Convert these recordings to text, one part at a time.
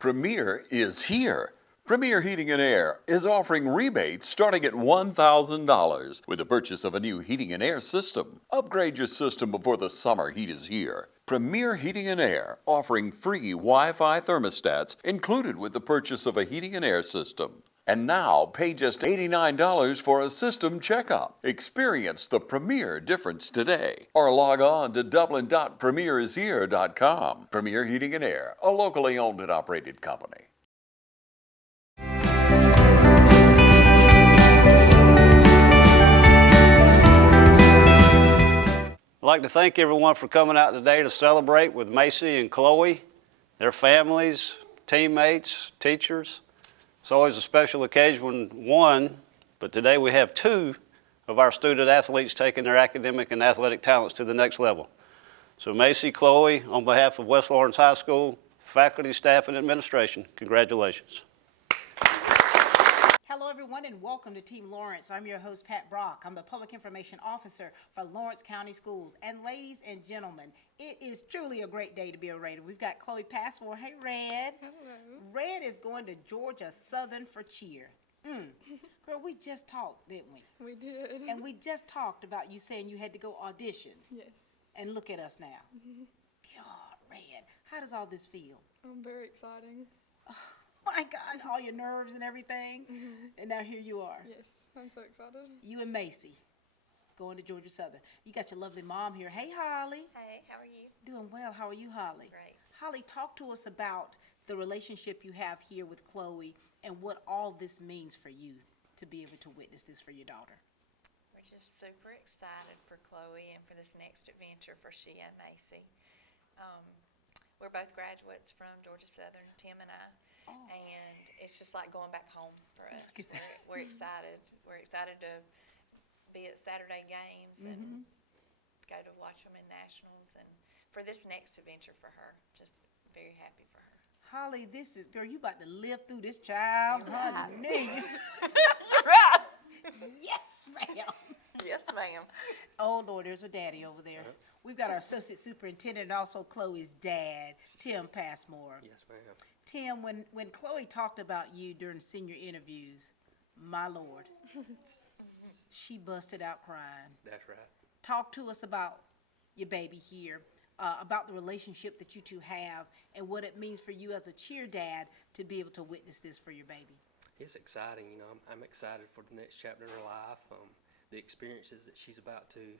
Premier is here. Premier Heating and Air is offering rebates starting at $1,000 with the purchase of a new heating and air system. Upgrade your system before the summer heat is here. Premier Heating and Air offering free Wi-Fi thermostats included with the purchase of a heating and air system. And now pay just $89 for a system checkup. Experience the Premier difference today. Or log on to dublin.premierishere.com. Premier Heating and Air, a locally owned and operated company. I'd like to thank everyone for coming out today to celebrate with Macy and Chloe, their families, teammates, teachers. It's always a special occasion when one, but today we have two of our student athletes taking their academic and athletic talents to the next level. So Macy, Chloe, on behalf of West Lawrence High School, faculty, staff, and administration, congratulations. Hello, everyone, and welcome to Team Lawrence. I'm your host, Pat Brock. I'm the Public Information Officer for Lawrence County Schools. And ladies and gentlemen, it is truly a great day to be a Raider. We've got Chloe Passmore. Hey, Red. Hello. Red is going to Georgia Southern for cheer. Girl, we just talked, didn't we? We did. And we just talked about you saying you had to go audition. Yes. And look at us now. God, Red, how does all this feel? Very exciting. My God, all your nerves and everything. And now here you are. Yes, I'm so excited. You and Macy going to Georgia Southern. You got your lovely mom here. Hey, Holly. Hey, how are you? Doing well. How are you, Holly? Great. Holly, talk to us about the relationship you have here with Chloe and what all this means for you to be able to witness this for your daughter. We're just super excited for Chloe and for this next adventure for she and Macy. We're both graduates from Georgia Southern, Tim and I, and it's just like going back home for us. We're excited. We're excited to be at Saturday games and go to watch them in nationals, and for this next adventure for her, just very happy for her. Holly, this is, girl, you about to live through this child. You're right. Honey. Right. Yes, ma'am. Yes, ma'am. Oh, Lord, there's her daddy over there. We've got our associate superintendent and also Chloe's dad, Tim Passmore. Yes, ma'am. Tim, when Chloe talked about you during senior interviews, my Lord, she busted out crying. That's right. Talk to us about your baby here, about the relationship that you two have, and what it means for you as a cheer dad to be able to witness this for your baby. It's exciting, you know. I'm excited for the next chapter in her life. The experiences that she's about to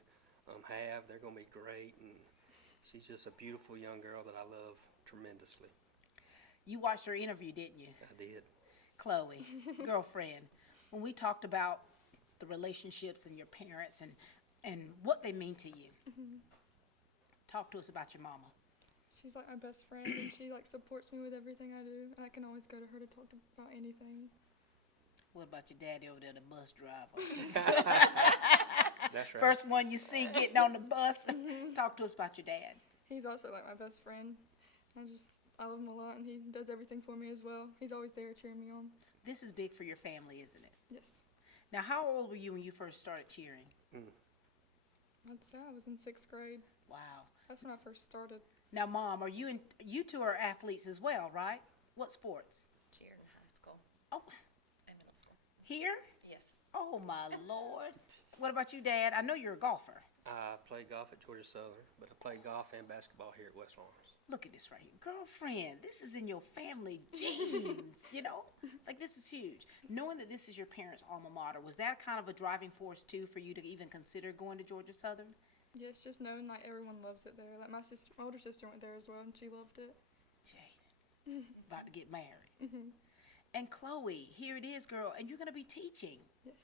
have, they're going to be great, and she's just a beautiful young girl that I love tremendously. You watched her interview, didn't you? I did. Chloe, girlfriend, when we talked about the relationships and your parents and what they mean to you, talk to us about your mama. She's like my best friend, and she like supports me with everything I do, and I can always go to her to talk about anything. What about your daddy over there, the bus driver? That's right. First one you see getting on the bus. Talk to us about your dad. He's also like my best friend. I love him a lot, and he does everything for me as well. He's always there cheering me on. This is big for your family, isn't it? Yes. Now, how old were you when you first started cheering? I'd say I was in 6th grade. Wow. That's when I first started. Now, Mom, you two are athletes as well, right? What sports? Cheer in high school Oh, and middle school. here? Yes. Oh, my Lord. What about you, Dad? I know you're a golfer. I played golf at Georgia Southern, but I played golf and basketball here at West Lawrence. Look at this right here. Girlfriend, this is in your family genes, you know? Like, this is huge. Knowing that this is your parents' alma mater, was that kind of a driving force, too, for you to even consider going to Georgia Southern? Yes, just knowing like everyone loves it there. Like my older sister went there as well, and she loved it. Jaden, about to get married. And Chloe, here it is, girl, and you're going to be teaching. Yes.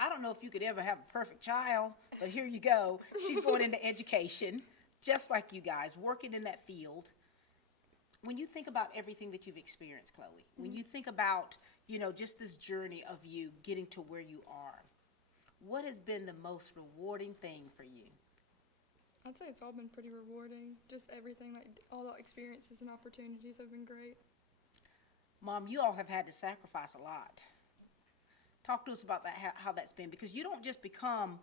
I don't know if you could ever have a perfect child, but here you go. She's going into education, just like you guys, working in that field. When you think about everything that you've experienced, Chloe, when you think about, you know, just this journey of you getting to where you are, what has been the most rewarding thing for you? I'd say it's all been pretty rewarding. Just everything, like all the experiences and opportunities have been great. Mom, you all have had to sacrifice a lot. Talk to us about that, how that's been, because you don't just become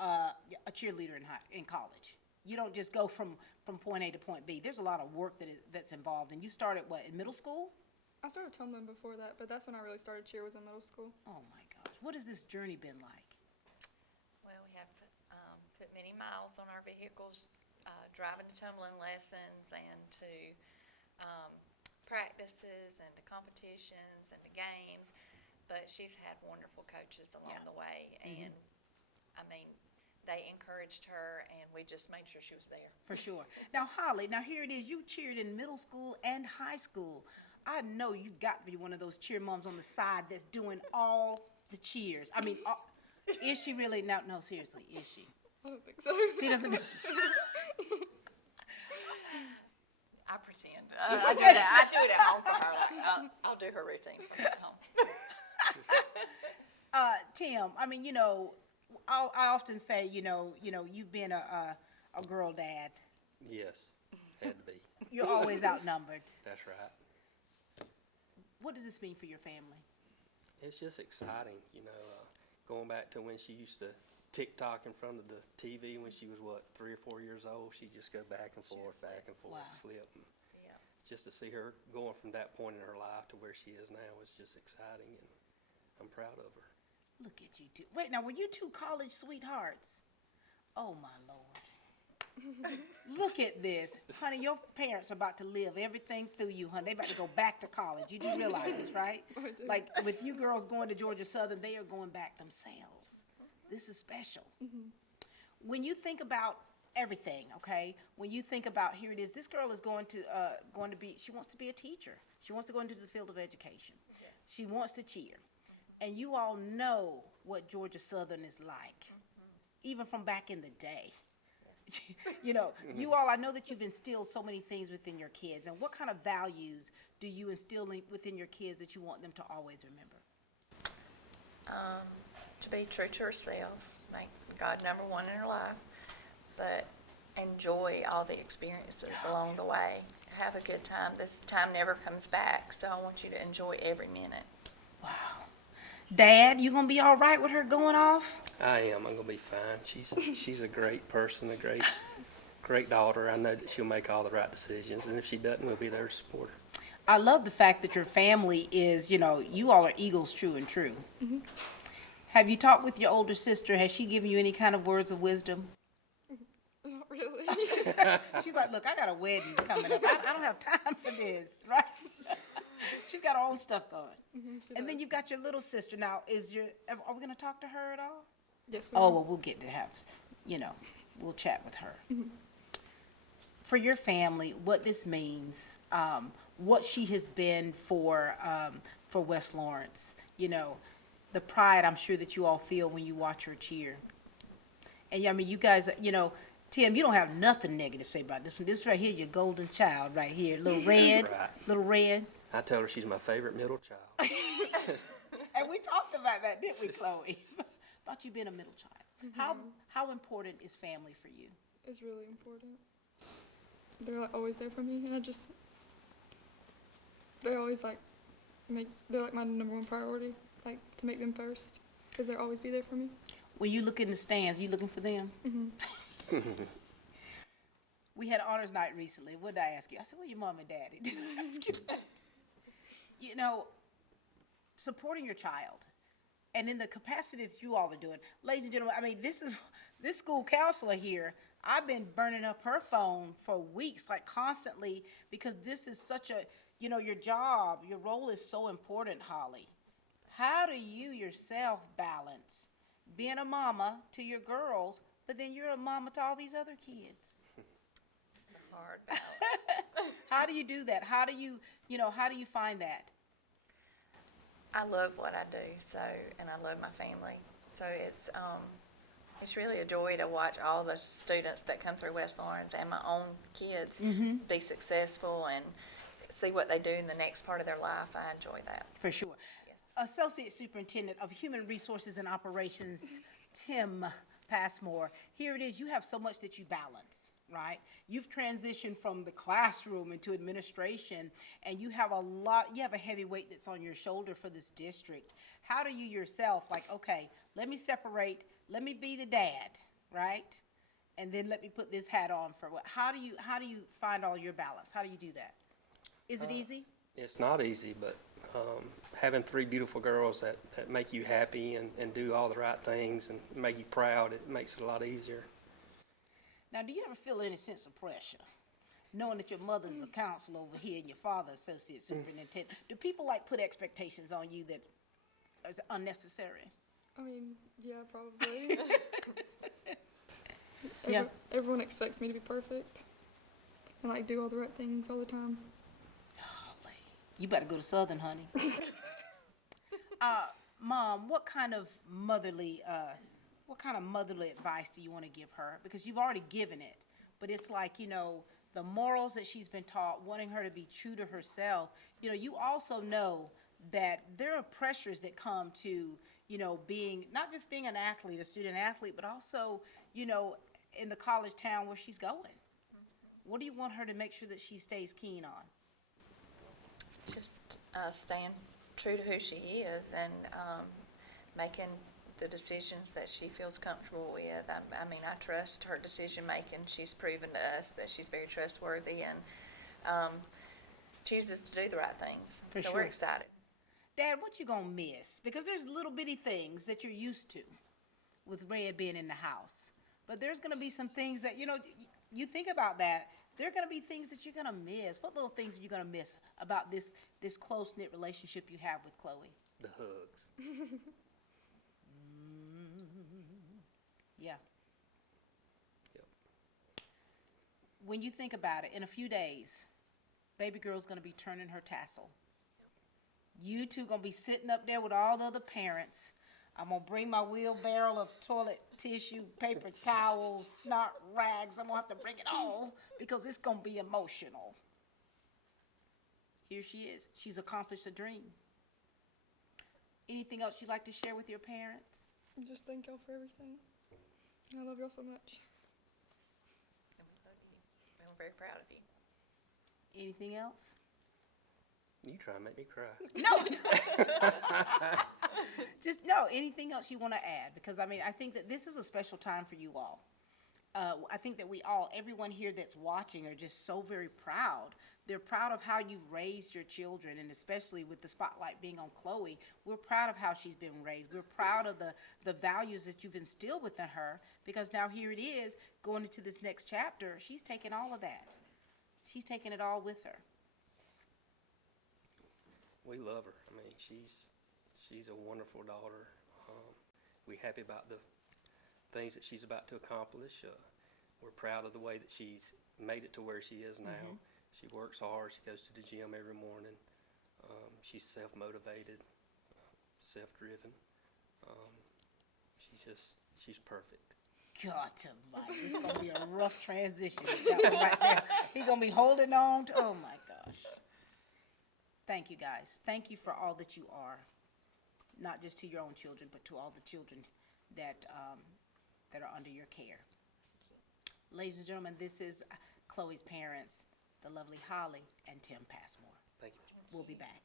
a cheerleader in college. You don't just go from point A to point B. There's a lot of work that's involved. And you started what, in middle school? I started tumbling before that, but that's when I really started cheer, was in middle school. Oh my gosh, what has this journey been like? Well, we have put many miles on our vehicles, driving to tumbling lessons and to practices and to competitions and to games. But she's had wonderful coaches along the way, and I mean, they encouraged her, and we just made sure she was there. For sure. Now, Holly, now here it is. You cheered in middle school and high school. I know you've got to be one of those cheer moms on the side that's doing all the cheers. I mean, is she really? No, seriously, is she? I don't think so. She doesn't. I pretend. I do that. I do it at home for her. Like, I'll do her routine for her at home. Tim, I mean, you know, I often say, you know, you've been a girl dad. Yes, had to be. You're always outnumbered. That's right. What does this mean for your family? It's just exciting, you know, going back to when she used to TikTok in front of the TV when she was, 3 or 4 years old. She'd just go back and forth, Wow. flip. And Yeah. just to see her going from that point in her life to where she is now is just exciting, and I'm proud of her. Look at you two. Wait, now, were you two college sweethearts? Oh, my Lord. Look at this. Honey, your parents are about to live everything through you, honey. They about to go back to college. You do realize this, right? I do. Like, with you girls going to Georgia Southern, they are going back themselves. This is special. When you think about everything, okay, when you think about, here it is, this girl is going to be, she wants to be a teacher. She wants to go into the field of education. Yes. She wants to cheer. And you all know what Georgia Southern is like, even from back in the day. You know, you all, I know that you've instilled so many things within your kids. And what kind of values do you instill within your kids that you want them to always remember? To be true to herself, make God number one in her life, but enjoy all the experiences along the way. Have a good time. This time never comes back, so I want you to enjoy every minute. Wow. Dad, you gonna be all right with her going off? I am. I'm gonna be fine. She's a great person, a great daughter. I know that she'll make all the right decisions, and if she doesn't, we'll be there to support her. I love the fact that your family is, you know, you all are Eagles true and true. Have you talked with your older sister? Has she given you any kind of words of wisdom? Not really. She's like, look, I got a wedding coming up. I don't have time for this, right? She's got her own stuff going. And then you've got your little sister. Now, are we going to talk to her at all? Yes, we Oh, are. well, we'll get to have, you know, we'll chat with her. For your family, what this means, what she has been for West Lawrence, you know, the pride I'm sure that you all feel when you watch her cheer. And I mean, you guys, you know, Tim, you don't have nothing negative to say about this one. This right here, your golden child right here, little red, Right. little red. I tell her she's my favorite middle child. And we talked about that, didn't we, Chloe? About you being a middle child. How important is family for you? It's really important. They're like always there for me, and they're always like they're like my number one priority, like to make them first, because they'll always be there for me. When you look in the stands, you looking for them? We had honors night recently. What did I ask you? I said, well, your mom and daddy. Did I ask you that? You know, supporting your child, and in the capacity that you all are doing. Ladies and gentlemen, I mean, this school counselor here, I've been burning up her phone for weeks, like constantly, because this is such a, you know, your job, your role is so important, Holly. How do you yourself balance being a mama to your girls, but then you're a mama to all these other kids? It's a hard balance. How do you do that? How do you find that? I love what I do, and I love my family. So it's really a joy to watch all the students that come through West Lawrence and my own kids be successful and see what they do in the next part of their life. I enjoy that. For sure. Yes. Associate Superintendent of Human Resources and Operations, Tim Passmore. Here it is. You have so much that you balance, right? You've transitioned from the classroom into administration, and you have a heavy weight that's on your shoulder for this district. How do you yourself, like, okay, let me separate, let me be the dad, right? and then let me put this hat on for what? How do you find all your balance? How do you do that? Is it easy? It's not easy, but having three beautiful girls that make you happy and do all the right things and make you proud, it makes it a lot easier. Now, do you ever feel any sense of pressure, knowing that your mother's the counselor over here and your father associate superintendent? Do people like put expectations on you that is unnecessary? I mean, yeah, probably. Yeah. Everyone expects me to be perfect and like do all the right things all the time. You better go to Southern, honey. Mom, what kind of motherly advice do you want to give her? Because you've already given it, but it's like, you know, the morals that she's been taught, wanting her to be true to herself. You know, you also know that there are pressures that come to, you know, not just being an athlete, a student athlete, but also, you know, in the college town where she's going. What do you want her to make sure that she stays keen on? Just staying true to who she is and making the decisions that she feels comfortable with. I mean, I trust her decision making. She's proven to us that she's very trustworthy and chooses to do the right things. For so sure. we're excited. Dad, what you gonna miss? Because there's little bitty things that you're used to with Red being in the house. But there's gonna be some things that, you know, you think about that, there are gonna be things that you're gonna miss. What little things are you gonna miss about this close-knit relationship you have with Chloe? The hugs. Yeah. Yep. When you think about it, in a few days, baby girl's gonna be turning her tassel. You two gonna be sitting up there with all the other parents. I'm gonna bring my wheelbarrow of toilet tissue, paper towels, snot rags. I'm gonna have to bring it all because it's gonna be emotional. Here she is. She's accomplished a dream. Anything else you'd like to share with your parents? Just thank y'all for everything. And I love y'all so much. And we love you. And we're very proud of you. Anything else? You try and make me cry. No. Just no. Anything else you want to add? Because I mean, I think that this is a special time for you all. I think that everyone here that's watching are just so very proud. They're proud of how you've raised your children, and especially with the spotlight being on Chloe, we're proud of how she's been raised. We're proud of the values that you've instilled within her, because now here it is, going into this next chapter, she's taking all of that. She's taking it all with her. We love her. I mean, she's a wonderful daughter. We're happy about the things that she's about to accomplish. We're proud of the way that she's made it to where she is now. Mm-hmm. She works hard. She goes to the gym every morning. She's self-motivated, self-driven. She's perfect. God almighty, it's going to be a rough transition. That one right there. He's going to be holding on to, oh my gosh. Thank you, guys. Thank you for all that you are, not just to your own children, but to all the children that are under your care. Ladies and gentlemen, this is Chloe's parents, the lovely Holly and Tim Passmore. Thank you. We'll be back.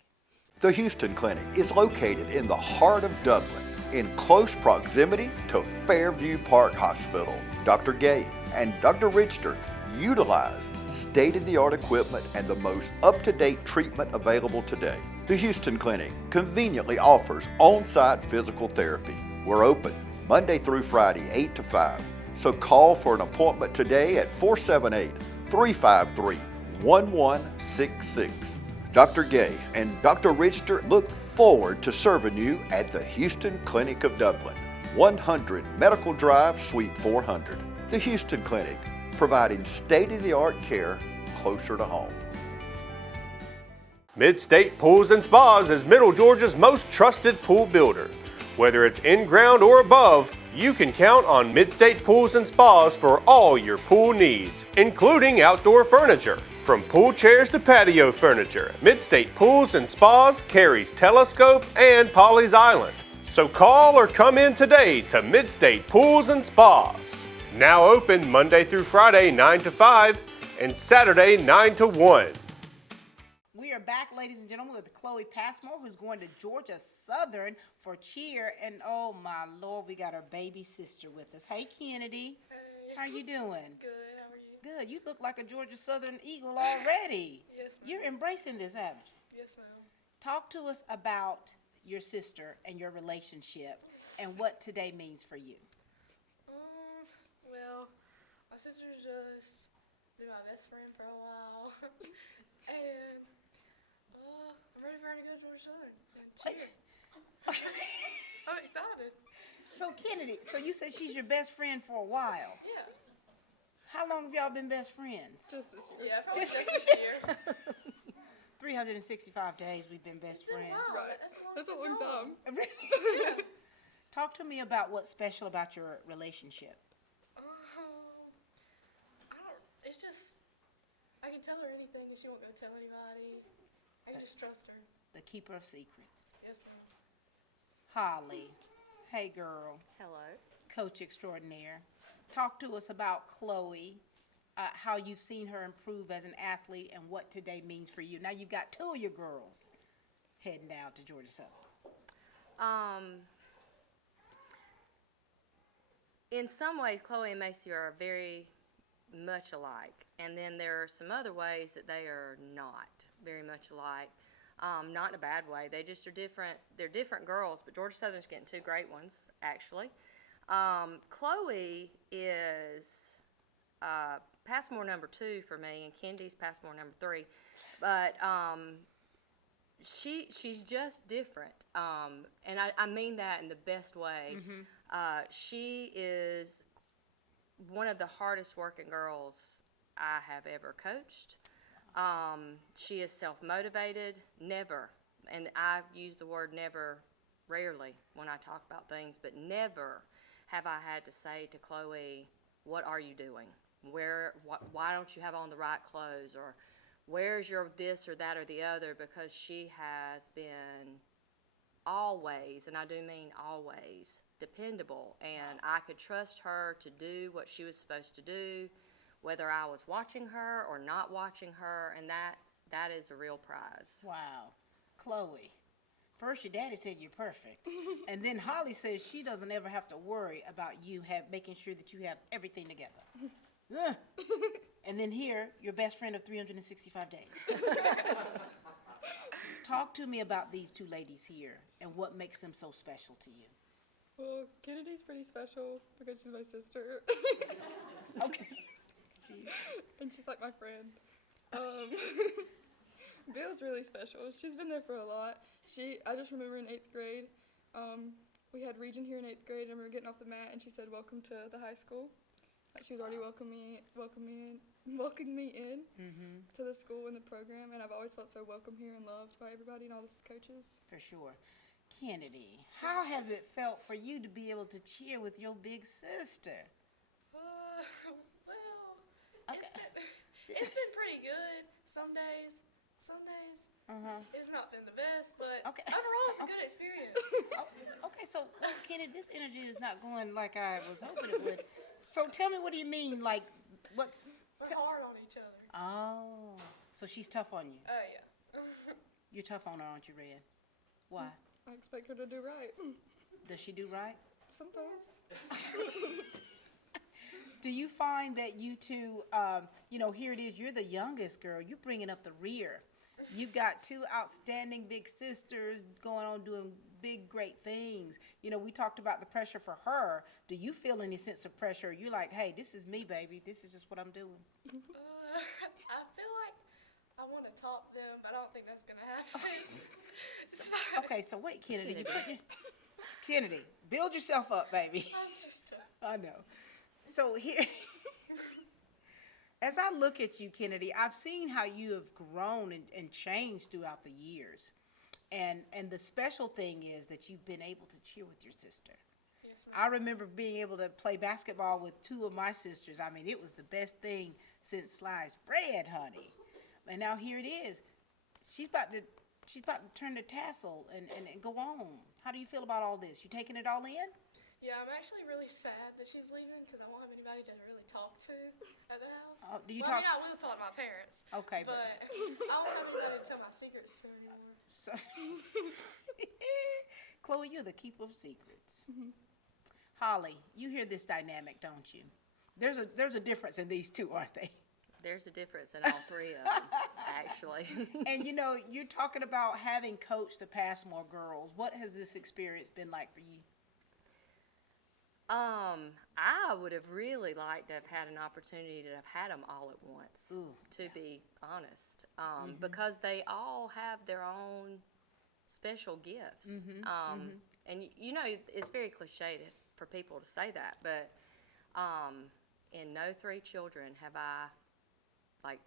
The Houston Clinic is located in the heart of Dublin, in close proximity to Fairview Park Hospital. Dr. Gay and Dr. Richter utilize state-of-the-art equipment and the most up-to-date treatment available today. The Houston Clinic conveniently offers on-site physical therapy. We're open Monday through Friday, 8 to 5. So call for an appointment today at 478-353-1166. Dr. Gay and Dr. Richter look forward to serving you at the Houston Clinic of Dublin, 100 Medical Drive, Suite 400. The Houston Clinic, providing state-of-the-art care closer to home. Mid-State Pools and Spas is Middle Georgia's most trusted pool builder. Whether it's in-ground or above, you can count on Mid-State Pools and Spas for all your pool needs, including outdoor furniture. From pool chairs to patio furniture, Mid-State Pools and Spas carries Telescope and Polly's Island. So call or come in today to Mid-State Pools and Spas. Now open Monday through Friday 9 to 5 and Saturday 9 to 1. We are back, ladies and gentlemen, with Chloe Passmore, who's going to Georgia Southern for cheer. And oh my Lord, we got our baby sister with us. Hey, Kennedy. How you doing? Good. How are you? Good. You look like a Georgia Southern Eagle already. Yes, ma'am. You're embracing this, haven't you? Yes, ma'am. Talk to us about your sister and your relationship and what today means for you. Well, my sister's just been my best friend for a while, and I'm ready for her to go to Georgia Southern and cheer. I'm excited. So Kennedy, so you said she's your best friend for a while. Yeah. How long have y'all been best friends? Just this year. Yeah, probably Just- just this year. 365 days we've been best friends. Wow, Oh, right. That's a long time. Talk to me about what's special about your relationship. It's just, I can tell her anything and she won't go tell anybody. I can just trust her. The keeper of secrets. Yes, ma'am. Holly. Hey, girl. Hello. Coach extraordinaire. Talk to us about Chloe, how you've seen her improve as an athlete and what today means for you. Now you've got two of your girls heading down to Georgia Southern. In some ways, Chloe and Macy are very much alike, and then there are some other ways that they are not very much alike. Not in a bad way. They just are different. They're different girls, but Georgia Southern's getting two great ones, actually. Chloe is Passmore number 2 for me, and Kendi's Passmore number 3. But she's just different, and I mean that in the best way. She is one of the hardest working girls I have ever coached. She is self-motivated, never, and I've used the word never rarely when I talk about things, but never have I had to say to Chloe, what are you doing? Why don't you have on the right clothes? Or where's your this or that or the other? Because she has been always, and I do mean always, dependable, and I could trust her to do what she was supposed to do, whether I was watching her or not watching her, and that is a real prize. Wow. Chloe, first your daddy said you're perfect, and then Holly says she doesn't ever have to worry about you making sure that you have everything together. And then here, your best friend of 365 days. Talk to me about these two ladies here and what makes them so special to you. Well, Kennedy's pretty special because she's my sister. Okay. Jeez. And she's like my friend. Bill's really special. She's been there for a lot. I just remember in 8th grade, we had region here in 8th grade, and we were getting off the mat, and she said, "Welcome to the high school." Like she was already welcoming me in to the school and the program, and I've always felt so welcome here and loved by everybody and all the coaches. For sure. Kennedy, how has it felt for you to be able to cheer with your big sister? Well, Okay. it's been pretty good. Some days it's not been the best, but Okay. overall it's a good experience. Okay, so Kennedy, this interview is not going like I was hoping it would. So tell me, what do you mean? Like, what's? We're hard on each other. Oh, so she's tough on you. Oh yeah. You're tough on her, aren't you, Red? Why? I expect her to do right. Does she do right? Sometimes. Do you find that you two, here it is, you're the youngest girl, you're bringing up the rear. You've got two outstanding big sisters going on doing big, great things. We talked about the pressure for her. Do you feel any sense of pressure? You're like, hey, this is me, baby. This is just what I'm doing. I feel like I want to top them, but I don't think that's gonna happen. Okay, so wait, Kennedy. Kennedy, build yourself up, baby. I'm just I know. So here, as I look at you, Kennedy, I've seen how you have grown and changed throughout the years. And the special thing is that you've been able to cheer with your sister. Yes, ma'am. I remember being able to play basketball with two of my sisters. I mean, it was the best thing since sliced bread, honey. And now here it is. She's about to turn the tassel and go on. How do you feel about all this? You taking it all in? Yeah, I'm actually really sad that she's leaving because I won't have anybody to really talk to at the house. Oh, do you I talk? mean, I will talk to my parents. Okay, But I won't have anybody to tell my secrets to anymore. So, Chloe, you're the keeper of secrets. Holly, you hear this dynamic, don't you? There's a difference in these two, aren't they? There's a difference in all three of them, actually. And you know, you're talking about having coached the Passmore girls. What has this experience been like for you? I would have really liked to have had an opportunity to have had them all at once, Ooh, to be honest, because they all have their own special gifts. And you know, it's very cliche for people to say that, but in no three children have I, like,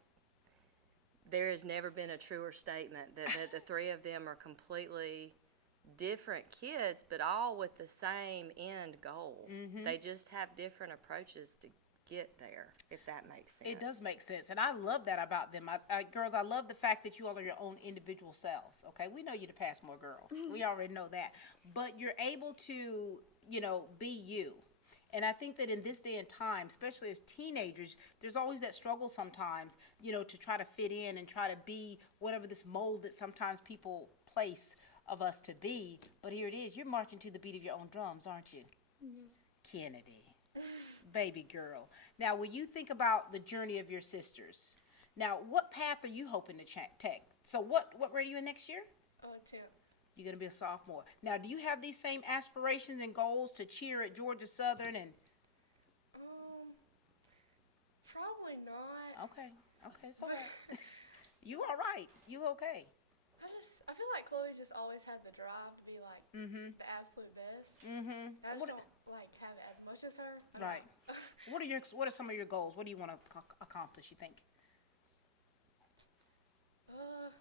there has never been a truer statement that the three of them are completely different kids, but all with the same end goal. They just have different approaches to get there, if that makes sense. It does make sense, and I love that about them. Girls, I love the fact that you all are your own individual selves, okay? We know you're the Passmore girls. We already know that. But you're able to, you know, be you. And I think that in this day and time, especially as teenagers, there's always that struggle sometimes, you know, to try to fit in and try to be whatever this mold that sometimes people place of us to be. But here it is. You're marching to the beat of your own drums, aren't you? Yes. Kennedy, baby girl. Now, when you think about the journey of your sisters, now, what path are you hoping to take? So what grade are you in next year? 10th. You're going to be a sophomore. Now, do you have these same aspirations and goals to cheer at Georgia Southern? And Probably not. okay, it's all right. You all right. You okay. I feel like Chloe just always had the drive to be like the absolute best. I just What- don't like have it as much as her. Right. What are some of your goals? What do you want to accomplish, you think?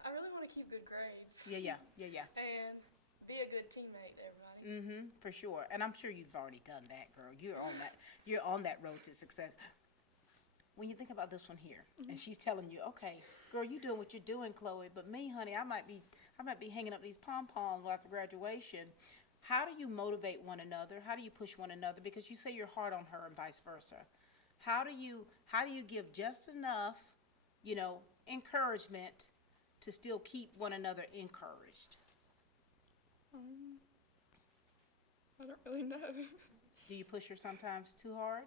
I really want to keep good grades. Yeah. And be a good teammate to everybody. For sure. And I'm sure you've already done that, girl. You're on that road to success. When you think about this one here, and she's telling you, okay, girl, you doing what you're doing, Chloe, but me, honey, I might be hanging up these pom-poms after graduation. How do you motivate one another? How do you push one another? Because you say you're hard on her and vice versa. How do you give just enough, you know, encouragement to still keep one another encouraged? I don't really know. Do you push her sometimes too hard?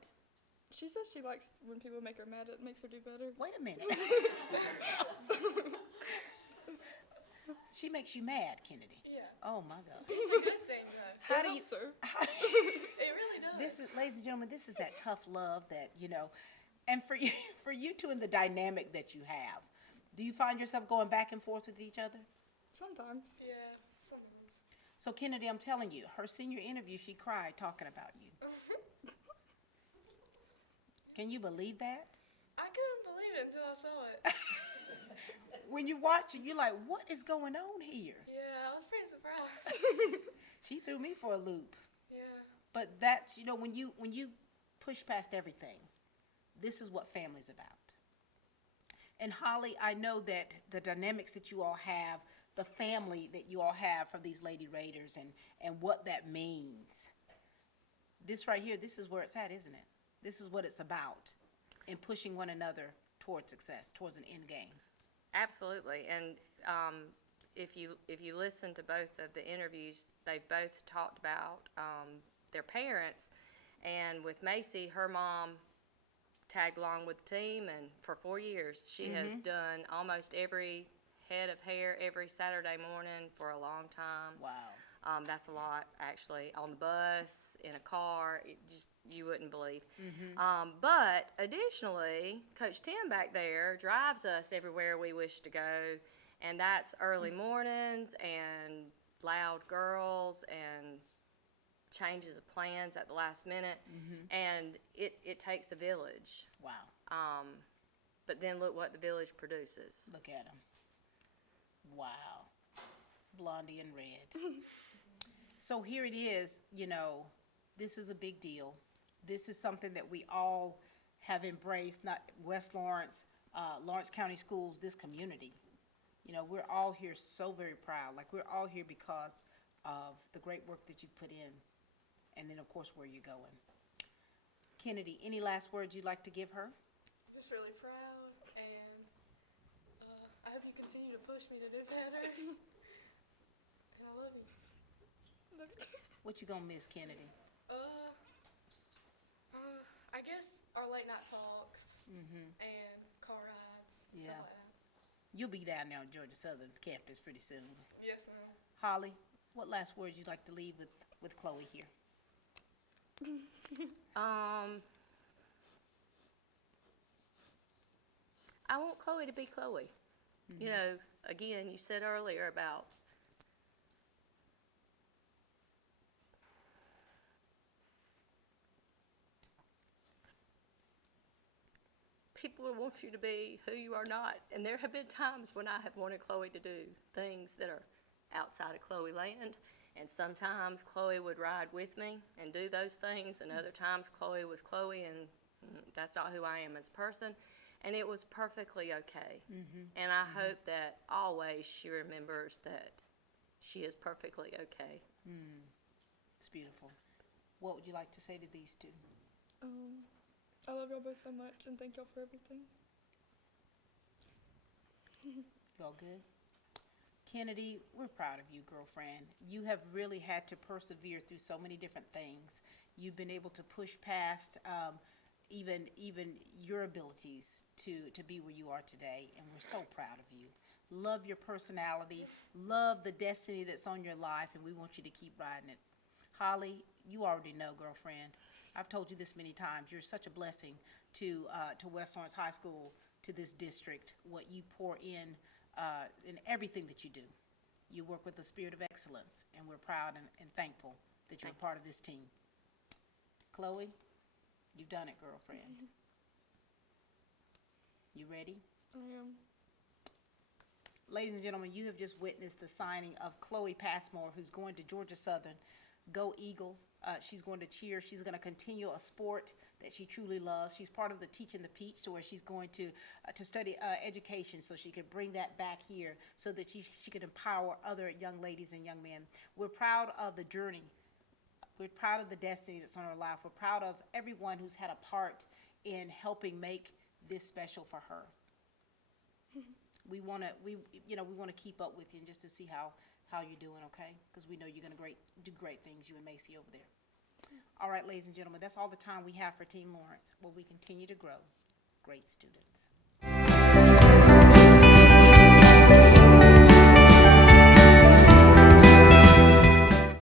She says she likes when people make her mad. It makes her do better. Wait a minute. She makes you mad, Kennedy. Yeah. Oh my God. It's a good thing, though. How It do you? helps her. It really does. This is, ladies and gentlemen, this is that tough love that, you know, and for you two in the dynamic that you have, do you find yourself going back and forth with each other? Sometimes. Yeah, sometimes. So Kennedy, I'm telling you, her senior interview, she cried talking about you. Can you believe that? I couldn't believe it until I saw it. When you watch it, you're like, what is going on here? Yeah, I was pretty surprised. She threw me for a loop. Yeah. But that's, you know, when you push past everything, this is what family's about. And Holly, I know that the dynamics that you all have, the family that you all have from these Lady Raiders and what that means. This right here, this is where it's at, isn't it? This is what it's about, in pushing one another towards success, towards an end game. Absolutely, and if you listen to both of the interviews, they've both talked about their parents, and with Macy, her mom tagged along with the team, and for 4 years, she has done almost every head of hair every Saturday morning for a long time. Wow. That's a lot, actually, on the bus, in a car, you wouldn't believe. But additionally, Coach Tim back there drives us everywhere we wish to go, and that's early mornings and loud girls and changes of plans at the last minute, and it takes a village. Wow. But then look what the village produces. Look at them. Wow. Blondie and red. So here it is, you know, this is a big deal. This is something that we all have embraced, not West Lawrence, Lawrence County Schools, this community. You know, we're all here so very proud. Like, we're all here because of the great work that you've put in, and then, of course, where you're going. Kennedy, any last words you'd like to give her? Just really proud, and I hope you continue to push me to do better. And I love you. What you gonna miss, Kennedy? I guess our late night talks and car rides, Yeah. stuff like that. You'll be down there on Georgia Southern campus pretty soon. Yes, ma'am. Holly, what last words you'd like to leave with Chloe here? I want Chloe to be Chloe. You know, again, you said earlier about people will want you to be who you are not. And there have been times when I have wanted Chloe to do things that are outside of Chloe land. And sometimes Chloe would ride with me and do those things. And other times Chloe was Chloe and that's not who I am as a person. And it was perfectly okay. And I hope that always she remembers that she is perfectly okay. It's beautiful. What would you like to say to these two? I love y'all both so much, and thank y'all for everything. Y'all good? Kennedy, we're proud of you, girlfriend. You have really had to persevere through so many different things. You've been able to push past even your abilities to be where you are today, and we're so proud of you. Love your personality, love the destiny that's on your life, and we want you to keep riding it. Holly, you already know, girlfriend. I've told you this many times. You're such a blessing to West Lawrence High School, to this district, what you pour in everything that you do. You work with a spirit of excellence, and we're proud and thankful that you're a part of this team. Chloe, you've done it, girlfriend. You ready? I am. Ladies and gentlemen, you have just witnessed the signing of Chloe Passmore, who's going to Georgia Southern. Go Eagles. She's going to cheer. She's going to continue a sport that she truly loves. She's part of the Teaching the Peach, to where she's going to study education, so she can bring that back here so that she can empower other young ladies and young men. We're proud of the journey. We're proud of the destiny that's on her life. We're proud of everyone who's had a part in helping make this special for her. We want to keep up with you just to see how you're doing, okay? Because we know you're going to do great things, you and Macy over there. All right, ladies and gentlemen, that's all the time we have for Team Lawrence, where we continue to grow great students.